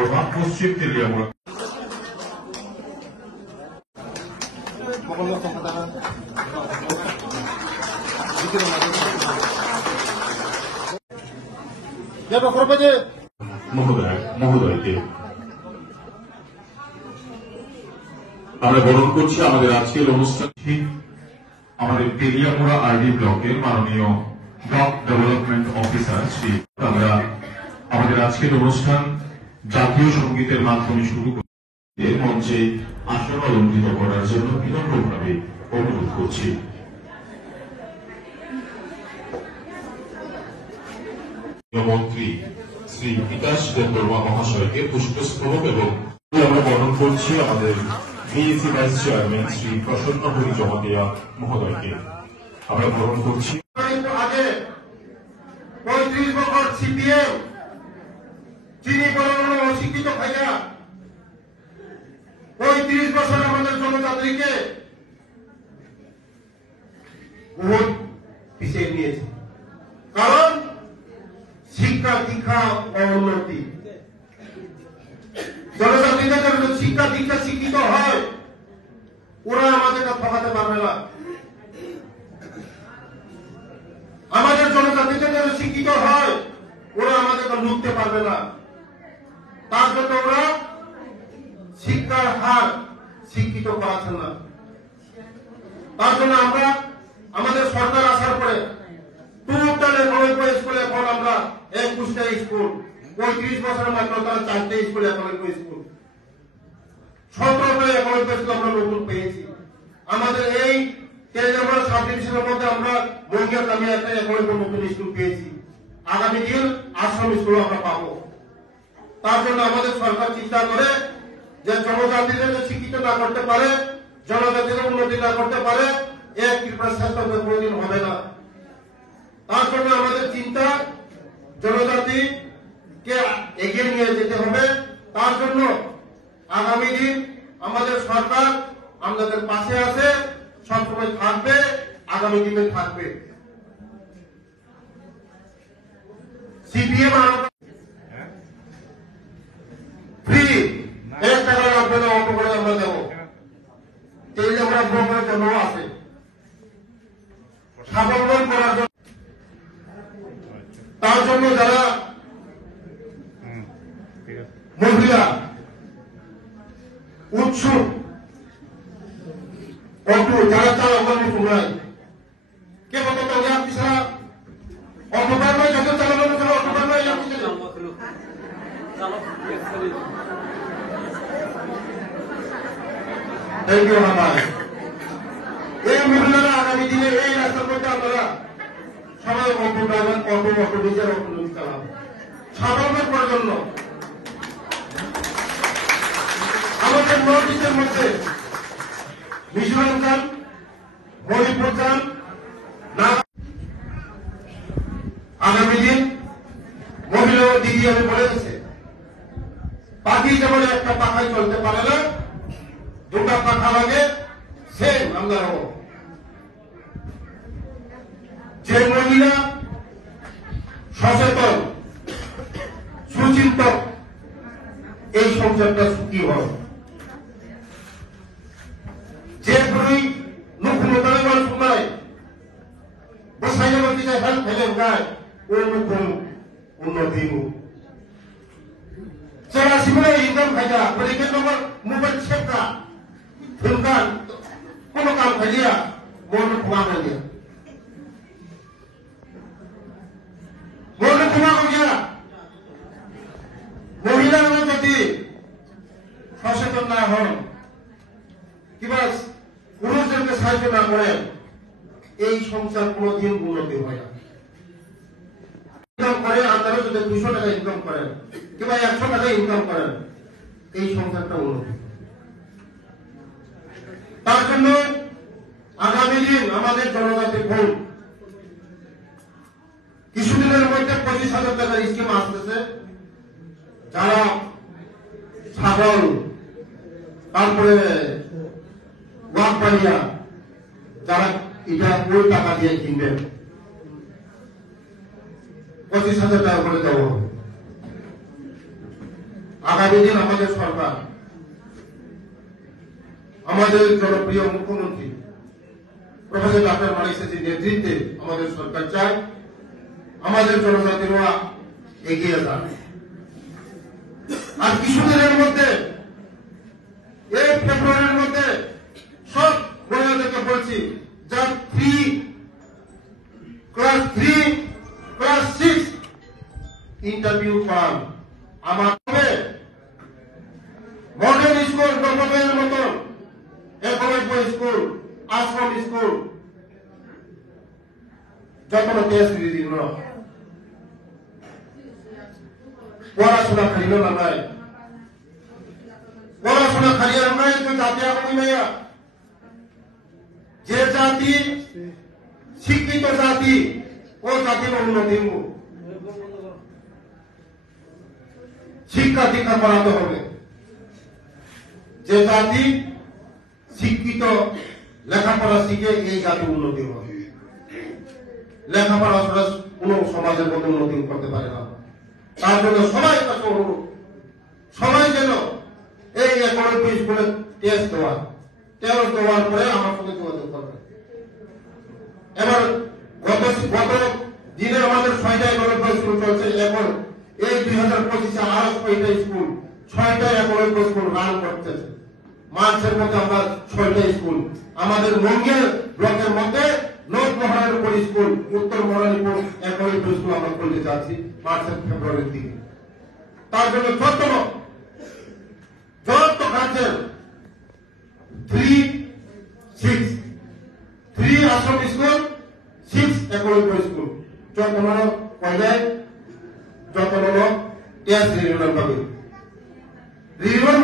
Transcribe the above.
পশ্চিম তেলিয়ামুড়া। মহোদয়কে আমরা বরণ করছি আমাদের আজকের অনুষ্ঠানটি আমাদের তেলিয়ামুড়া আরডি ব্লকের মাননীয় ব্লক ডেভেলপমেন্ট অফিসার শ্রী। আমরা আমাদের আজকের অনুষ্ঠান জাতীয় সঙ্গীতের মাধ্যমে শুরু করে মঞ্চে আসন অলঙ্কৃত করার জন্য বিনম্রভাবে অনুরোধ করছি। মন্ত্রী শ্রী বিকাশ দেববর্মা মহাশয়কে পুষ্পস্তবক এবং আমরা বরণ করছি আমাদের ভিএসি ভাইস চেয়ারম্যান শ্রী প্রসন্ন হরি জমাতিয়া মহোদয়কে আমরা বরণ করছি। আগে 35 বছর সিপিএম চিনি বড় অশিক্ষিত ভাইয়া 35 বছর আমাদের জনজাতিকে ভোট পিছিয়ে নিয়েছে, কারণ শিক্ষা দীক্ষা অবনতি। জনজাতিরা যখন শিক্ষা দীক্ষা শিক্ষিত হয় ওরা আমাদেরকে ঠকাতে পারবে না। আমাদের জনজাতিতে যারা শিক্ষিত হয় ওরা আমাদেরকে লুটতে পারবে না। তার জন্য ওরা শিক্ষার হার শিক্ষিত করাচ্ছেন না। তার জন্য আমরা আমাদের সরকার আসার পরে টোটালে স্কুলে এখন আমরা 21টা স্কুল, 35 বছরের মাত্র তারা 4টে স্কুল স্কুল, 17টা স্কুল আমরা নতুন পেয়েছি। আমাদের এই তেলিয়ামুড়া সাব ডিভিশনের মধ্যে আমরা মহিলা নামে একটা নতুন স্কুল পেয়েছি। আগামী দিন আশ্রম স্কুল আমরা পাবো। তার জন্য আমাদের সরকার চিন্তা করে যে জনজাতিরা শিক্ষিত না করতে পারে, জনজাতিরা উন্নতি না করতে পারে, এক কৃপা স্বাস্থ্য কোনদিন হবে না। তার জন্য আমাদের চিন্তা জনজাতিকে এগিয়ে নিয়ে যেতে হবে। তার জন্য আগামী দিন আমাদের সরকার আমাদের পাশে আছে, সবসময় থাকবে, আগামী দিনে থাকবে। সিপিএম ফ্রি 1 টাকা লাগবে না, অটো করে আমরা দেবো। তেলিয়ামুড়া ব্লকের জন্য আছে স্বাবলম্বন করার জন্য। তার জন্য যারা মহিলা উৎসুক অটো যারা চালানো তোমরাই কে বলতো তোমরা পিছাড়া অটোবার নয়, যত চালানো অটোবার নয়। থ্যাংক ইউ ভাই। এই মহিলারা আগামী দিনে এই রাস্তার মধ্যে আপনারা সবাই auto driver, auto diesel, auto চালাবো স্বাবলম্বন করার জন্য। আমাদের নর্থ ইস্টের মধ্যে মিজোরাম যান, মণিপুর যান, আগামী দিন মহিলা দিদি আমি বলে দিচ্ছে পাখি যেমন একটা পাখায় চলতে পারে না, 2টা পাখা লাগে, সেম আমরা হব। যে মহিলা সচেতন সুচিন্তক এই সংসারটা সুখী হয়। যে পুরুষ নুকুমতায় মানুষ নাই বসাই দিতে হেল্প ফেলে গায় ওই নুকুম উন্নতি যারা শিবিরে ইনকাম খাইয়া পরীক্ষা নম্বর মোবাইল ছেপটা ফিলকান কোন কাম খাইয়া মন খুয়া হয়ে গিয়া মহিলারা যদি সচেতন না হন কিংবা পুরুষদেরকে সাহায্য না করেন এই সংসার কোনদিন উন্নতি হয় না। ইনকাম করে আপনারা যদি 200 টাকা ইনকাম করেন কিংবা 100 টাকা ইনকাম করেন এই সংসারটা উন্নতি। তার জন্য আগামী দিন আমাদের জনজাতির ভোট কিছুদিনের মধ্যে 25,000 টাকার স্কিম আসতেছে। যারা ছাগল তারপরে ওয়াকবাড়িয়া যারা এটা ওই টাকা দিয়ে কিনবেন 25,000 টাকা করে দেওয়া হবে। আগামী দিন আমাদের সরকার, আমাদের জনপ্রিয় মুখ্যমন্ত্রী প্রফেসর ডক্টর মানিক সাহাজির নেতৃত্বে আমাদের সরকার চায় আমাদের জনজাতিরা এগিয়ে যান। আর কিছুদিনের মধ্যে, এই ফেব্রুয়ারির মধ্যে সব বোনেদেরকে বলছি, যা ক্লাস 3, ক্লাস 6 ইন্টারভিউ করান। আমার মডেল স্কুল ডক্টরের মতন একলব্য স্কুল, আশ্রম স্কুল, যত টেস্ট দিল পড়াশোনা খাইল না নাই, পড়াশোনা খাইয়া নাই তো জাতি আপনি মাইয়া। যে জাতি শিক্ষিত জাতি, ও জাতির উন্নতি শিক্ষা দীক্ষা করাতে হবে। যে জাতি শিক্ষিত লেখাপড়া শিখে, এই জাতি উন্নতি হবে। লেখাপড়া ছাড়া কোন সমাজের মতো উন্নতি করতে পারে না। তার জন্য সবাই কাছে অনুরোধ, সবাই যেন এই একলব্য স্কুলে টেস্ট দেওয়ার পরে আমার সঙ্গে যোগাযোগ করবে। এবার গত দিনে আমাদের 6টা একলব্য স্কুল চলছে। এখন এই 2025-এ আরো 6টা স্কুল, 6টা একলব্য স্কুল রান করতেছে। মার্চের মধ্যে আমরা 6টা স্কুল আমাদের মঙ্গের ব্লকের মধ্যে নর্থ মহারানীপুর স্কুল, উত্তর মহারানীপুর একলব্য স্কুল আমরা খুলতে চাচ্ছি মার্চের ফেব্রুয়ারির দিকে। তার জন্য যত গার্জেন 3 আশ্রম স্কুল, 6 একলব্য স্কুল, যত পর্যায়ে যত টেস্ট রিনিউয়াল পাবে। রিনিউয়াল